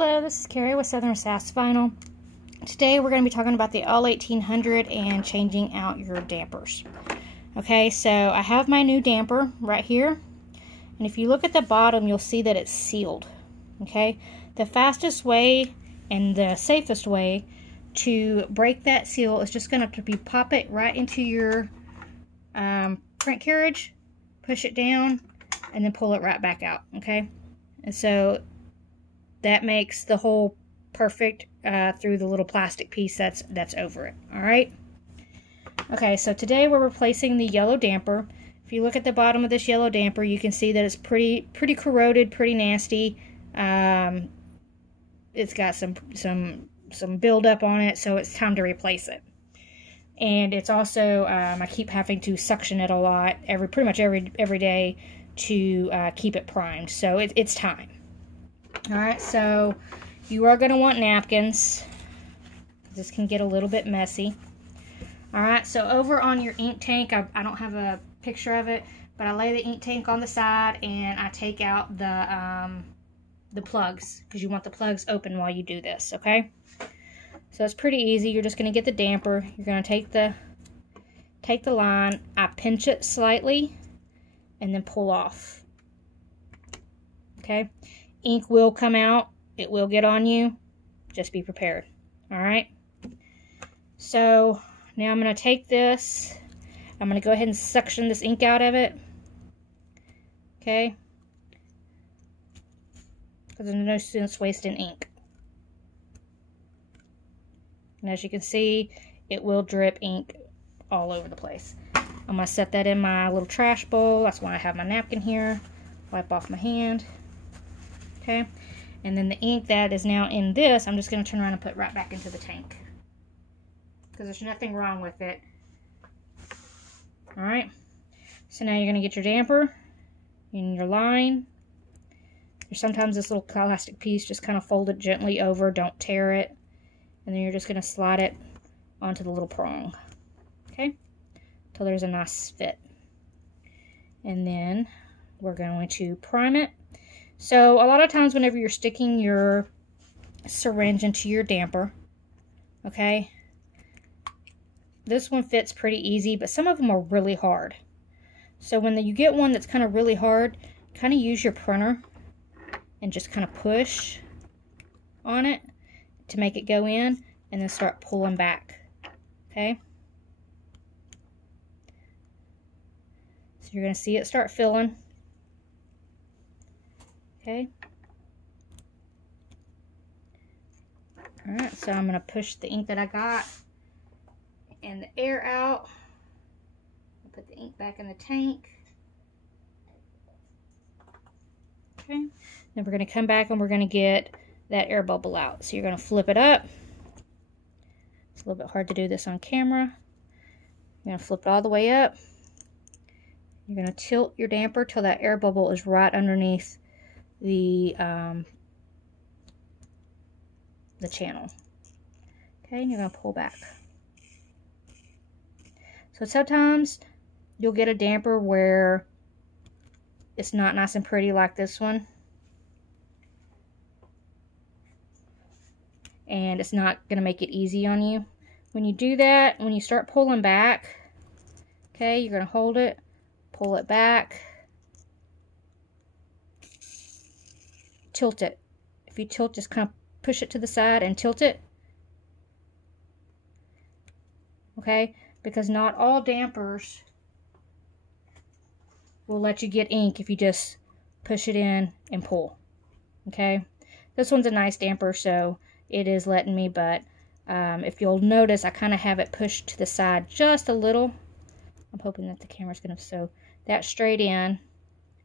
Hello, this is Carrie with Southern Sass Vinyl. Today we're going to be talking about the L1800 and changing out your dampers. Okay, so I have my new damper right here, and if you look at the bottom you'll see that it's sealed. Okay, the fastest way and the safest way to break that seal is just going to be pop it right into your print carriage, push it down, and then pull it right back out. Okay, and so that makes the hole perfect through the little plastic piece that's over it. All right. Okay, so today we're replacing the yellow damper. If you look at the bottom of this yellow damper, you can see that it's pretty corroded, pretty nasty. It's got some buildup on it, so it's time to replace it. And it's also I keep having to suction it a lot pretty much every day to keep it primed. So it's time. Alright, so you are going to want napkins. This can get a little bit messy. Alright, so over on your ink tank, I don't have a picture of it, but I lay the ink tank on the side and I take out the plugs, because you want the plugs open while you do this, okay? So it's pretty easy. You're just going to get the damper. You're going to take the line, I pinch it slightly, and then pull off. Okay? Ink will come out. It will get on you. Just be prepared. Alright? So, now I'm going to take this. I'm going to go ahead and suction this ink out of it. Okay? Because there's no sense wasting ink. And as you can see, it will drip ink all over the place. I'm going to set that in my little trash bowl. That's why I have my napkin here. Wipe off my hand. Okay, and then the ink that is now in this, I'm just going to turn around and put right back into the tank, because there's nothing wrong with it. Alright, so now you're going to get your damper in your line. There's sometimes this little plastic piece, just kind of fold it gently over, don't tear it, and then you're just going to slide it onto the little prong, okay, until there's a nice fit. And then we're going to prime it. So a lot of times whenever you're sticking your syringe into your damper, okay, this one fits pretty easy, but some of them are really hard. So when you get one that's kind of really hard, kind of use your printer and just kind of push on it to make it go in, and then start pulling back, okay? So you're going to see it start filling. Okay. Alright, so I'm going to push the ink that I got and the air out. I'll put the ink back in the tank. Okay. Then we're going to come back and we're going to get that air bubble out. So you're going to flip it up. It's a little bit hard to do this on camera. You're going to flip it all the way up. You're going to tilt your damper till that air bubble is right underneath the channel. Okay, and you're going to pull back. So sometimes you'll get a damper where it's not nice and pretty like this one, and it's not going to make it easy on you. When you do that, when you start pulling back, okay, you're going to hold it, pull it back, tilt it. If you tilt, just kind of push it to the side and tilt it. Okay? Because not all dampers will let you get ink if you just push it in and pull. Okay? This one's a nice damper, so it is letting me, but if you'll notice, I kind of have it pushed to the side just a little. I'm hoping that the camera's going to sew that straight in,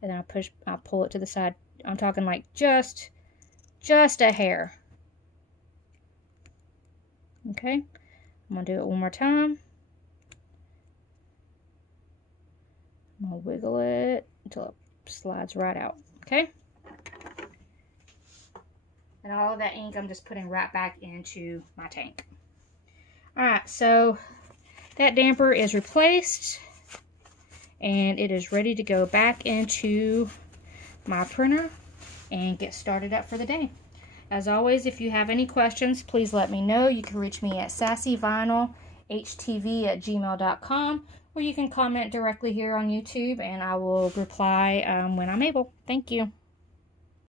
and then I'll pull it to the side. I'm talking like just a hair. Okay, I'm going to do it one more time. I'm going to wiggle it until it slides right out. Okay, and all of that ink I'm just putting right back into my tank. Alright, so that damper is replaced, and it is ready to go back into my printer and get started up for the day. As always, if you have any questions, please let me know. You can reach me at sassyvinylhtv@gmail.com, or you can comment directly here on YouTube, and I will reply when I'm able. Thank you.